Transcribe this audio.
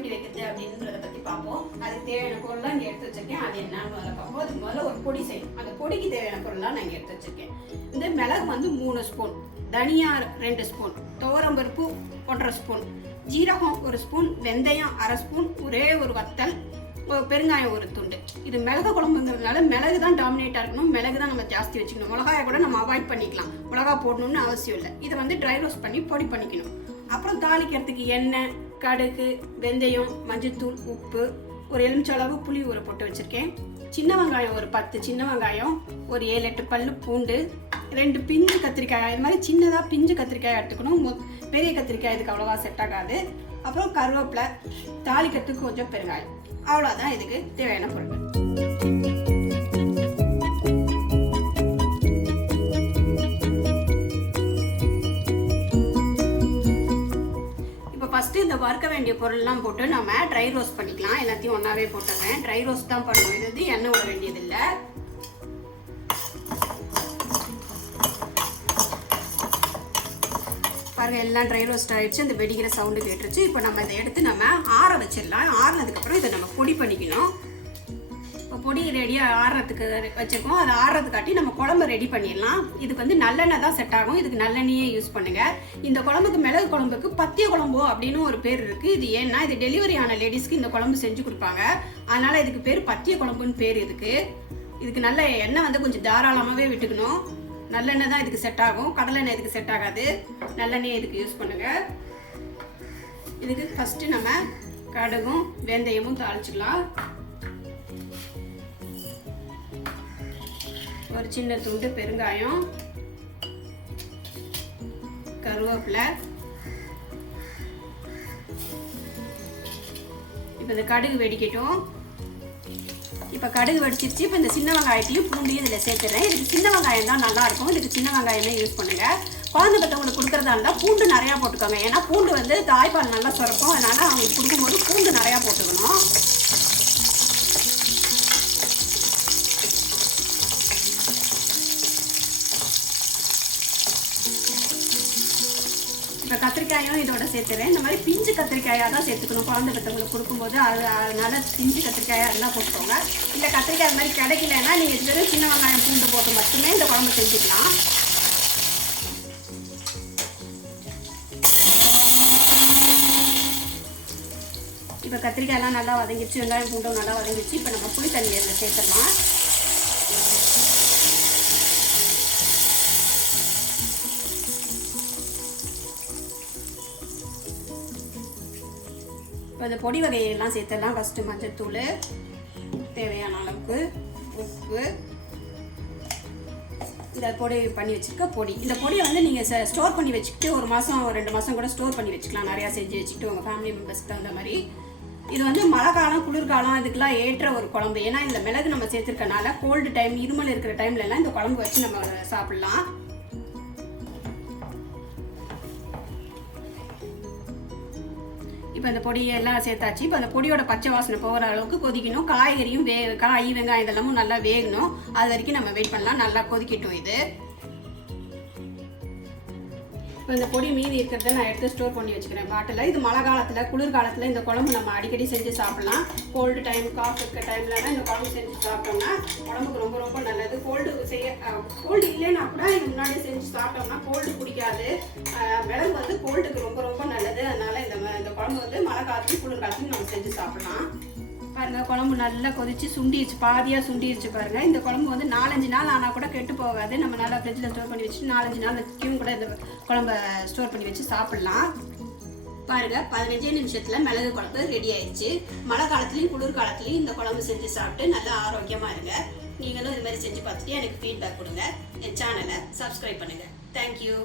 எப்படி வைக்கிறது அப்படின்றத பற்றி பார்ப்போம். அதுக்கு தேவையான பொருள்லாம் இங்கே எடுத்து வச்சிருக்கேன். அது என்னன்னு முதல்ல பார்ப்போம். அதுக்கு முதல்ல ஒரு பொடி செய்யும். அந்த பொடிக்கு தேவையான பொருள்லாம் நான் இங்கே எடுத்து வச்சிருக்கேன். இந்த மிளகு வந்து 3 ஸ்பூன், தனியா 2 ஸ்பூன், துவரம்பருப்பு 1.5 ஸ்பூன், ஜீரகம் 1 ஸ்பூன், வெந்தயம் 1/2 ஸ்பூன், ஒரே ஒரு வத்தல், பெருங்காயம் 1 துண்டு. இது மிளகு குழம்புங்கிறதுனால மிளகு தான் டாமினேட்டாக இருக்கணும். மிளகு தான் நம்ம ஜாஸ்தி வச்சுக்கணும். மிளகாயை கூட நம்ம அவாய்ட் பண்ணிக்கலாம். மிளகா போடணும்னு அவசியம் இல்லை. இதை வந்து ட்ரை ரோஸ்ட் பண்ணி பொடி பண்ணிக்கணும். அப்புறம் தாளிக்கிறதுக்கு எண்ணெய், கடுகு, வெந்தயம், மஞ்சத்தூள், உப்பு, ஒரு எலுமிச்சளவு புளி ஊற போட்டு வச்சுருக்கேன். சின்ன வெங்காயம் ஒரு 10 சின்ன வெங்காயம், ஒரு 7-8 பல்லு பூண்டு, 2 பிஞ்சு கத்திரிக்காய். இது மாதிரி சின்னதாக பிஞ்சு கத்திரிக்காய் எடுத்துக்கணும். பெரிய கத்திரிக்காய் இதுக்கு அவ்வளோவா செட் ஆகாது. அப்புறம் கருவேப்பிலை, தாளிக்கிறதுக்கு கொஞ்சம் பெருங்காயம். அவ்வளோதான் இதுக்கு தேவையான பொருட்கள். இப்போ ஃபஸ்ட்டு இந்த வறுக்க வேண்டிய பொருள்லாம் போட்டு நம்ம ட்ரை ரோஸ்ட் பண்ணிக்கலாம். எல்லாத்தையும் ஒன்றாவே போட்டுறேன். ட்ரை ரோஸ்ட் தான் பண்ணணும். இது வந்து எண்ணெய் விட வேண்டியதில்லை. பாருங்கள், எல்லாம் ட்ரை ரோஸ்ட் ஆகிடுச்சு. அந்த வெடிக்கிற சவுண்டு கேட்டுருச்சு. இப்போ நம்ம இதை எடுத்து நம்ம ஆற வச்சிடலாம். ஆறுனதுக்கப்புறம் இதை நம்ம பொடி பண்ணிக்கணும். இப்போ பொடி ரெடியாக ஆறுறதுக்கு வச்சுருக்கோம். அதை ஆறுறதுக்காட்டி நம்ம குழம்பு ரெடி பண்ணிடலாம். இதுக்கு வந்து நல்லெண்ணெய் தான் செட் ஆகும். இதுக்கு நல்லெண்ணெயே யூஸ் பண்ணுங்கள். இந்த குழம்புக்கு, மிளகு குழம்புக்கு பத்திய குழம்பு அப்படின்னு ஒரு பேர் இருக்குது. இது ஏன்னா இது டெலிவரி ஆன லேடிஸ்க்கு இந்த குழம்பு செஞ்சு கொடுப்பாங்க. அதனால் இதுக்கு பேர் பத்திய குழம்புன்னு பேர். இதுக்கு நல்ல எண்ணெய் வந்து கொஞ்சம் தாராளமாகவே விட்டுக்கணும். நல்லெண்ணெய் தான் இதுக்கு செட் ஆகும். கடலெண்ணெய் இதுக்கு செட் ஆகாது. நல்லெண்ணெய் இதுக்கு யூஸ் பண்ணுங்க. இதுக்கு ஃபர்ஸ்ட் நம்ம கடுகும் வெந்தயமும் தாளிச்சுக்கலாம். ஒரு சின்ன துண்டு பெருங்காயம், கருவேப்பிலை. இப்போ இந்த கடுகு வெடிக்கட்டும். இப்போ கடுகு வெடிச்சிருச்சு. இப்போ இந்த சின்ன வெங்காயத்தையும் பூண்டையும் இதில் சேர்த்துறேன். இதுக்கு சின்ன வெங்காயம் தான் நல்லாயிருக்கும். இதுக்கு சின்ன வெங்காயமே யூஸ் பண்ணுங்கள். குழந்தை பெற்றவங்களுக்கு கொடுக்குறதா இருந்தால் பூண்டு நிறையா போட்டுக்கோங்க. ஏன்னா பூண்டு வந்து தாய்ப்பால் நல்லா சுரக்கும். அதனால் அவங்களுக்கு கொடுக்கும்போது பூண்டு நிறையா போட்டுக்கணும். இப்போ கத்திரிக்காயும் இதோட சேர்த்துறேன். இந்த மாதிரி பிஞ்சு கத்திரிக்காயாக தான் சேர்த்துக்கணும். குழந்தை பெற்றவங்களுக்கு கொடுக்கும்போது அதனால பிஞ்சு கத்திரிக்காயாக இருந்தால் போட்டுக்கோங்க. இல்லை கத்திரிக்காய் அது மாதிரி கிடைக்கலன்னா நீங்கள் வெறும் சின்ன வெங்காயம் பூண்டு போட்டு மட்டுமே இந்த குழம்பு செஞ்சுக்கலாம். இப்போ கத்திரிக்காயெல்லாம் நல்லா வதங்கிடுச்சு. வெங்காயம் பூண்டும் நல்லா வதங்கிடுச்சு. இப்போ நம்ம புளி தண்ணி அதில் சேர்த்துடலாம். இப்போ இந்த பொடி வகையெல்லாம் சேர்த்துடலாம். ஃபஸ்ட்டு மஞ்சத்தூள், தேவையான அளவுக்கு உப்பு, இந்த பொடி பண்ணி வச்சுருக்க பொடி. இந்த பொடியை வந்து நீங்கள் ஸ்டோர் பண்ணி வச்சுக்கிட்டு 1 மாதம் 2 மாதம் கூட ஸ்டோர் பண்ணி வச்சுக்கலாம். நிறையா செஞ்சு வச்சுக்கிட்டு உங்கள் ஃபேமிலி மெம்பர்ஸ்க்கு தகுந்த மாதிரி. இது வந்து மழை காலம், குளிர்காலம் இதுக்கெல்லாம் ஏற்ற ஒரு குழம்பு. ஏன்னா இந்த மிளகு நம்ம சேர்த்துருக்கனால கோல்டு டைம், இருமல் இருக்கிற டைம்லலாம் இந்த குழம்பு வச்சு நம்ம சாப்பிட்லாம். இப்போ இந்த பொடியெல்லாம் சேர்த்தாச்சு. இப்போ அந்த பொடியோட பச்சை வாசனை போகிற அளவுக்கு கொதிக்கணும். காய்கறியும் காய், வெங்காயம் இதெல்லாமும் நல்லா வேகணும். அது வரைக்கும் நம்ம வெயிட் பண்ணலாம். நல்லா கொதிக்கட்டும் இது. இப்போ இந்த பொடி மீதி இருக்கிறத நான் எடுத்து ஸ்டோர் பண்ணி வச்சுக்கிறேன் பாட்டில். இது மழை காலத்தில், குளிர்காலத்தில் இந்த குழம்பு நம்ம அடிக்கடி செஞ்சு சாப்பிட்லாம். கோல்டு டைம், காஃப் இருக்க டைம்லலாம் இந்த குழம்பு செஞ்சு சாப்பிட்டோம்னா உடம்புக்கு ரொம்ப ரொம்ப நல்லது. கோல்டு இல்லைன்னா கூட இது முன்னாடி செஞ்சு சாப்பிட்டோம்னா கோல்டு பிடிக்காது. மிளகு வந்து கோல்டுக்கு ரொம்ப ரொம்ப நல்லது. அதனால இந்த குழம்பு வந்து மழை காலத்துலையும் குளிர்காலத்துலையும் நம்ம செஞ்சு சாப்பிடலாம். பாருங்கள், குழம்பு நல்லா கொதிச்சு சுண்டிடுச்சு. பாதியாக சுண்டிடுச்சு பாருங்கள். இந்த குழம்பு வந்து 4-5 நாள் ஆனால் கூட கெட்டு போகாது. நம்ம நல்லா ஃப்ரிட்ஜில் ஸ்டோர் பண்ணி வச்சுட்டு 4-5 நாள் வச்சுக்கும் கூட இந்த குழம்பை ஸ்டோர் பண்ணி வச்சு சாப்பிட்லாம். பாருங்கள், 15 நிமிஷத்தில் மிளகு குழம்பு ரெடி ஆயிடுச்சு. மழை காலத்துலையும் குளிர்காலத்துலையும் இந்த குழம்பு செஞ்சு சாப்பிட்டு நல்லா ஆரோக்கியமாக இருங்க. நீங்களும் இது மாதிரி செஞ்சு பார்த்துட்டு எனக்கு ஃபீட்பேக் கொடுங்க. என் சேனலை சப்ஸ்கிரைப் பண்ணுங்கள். தேங்க்யூ.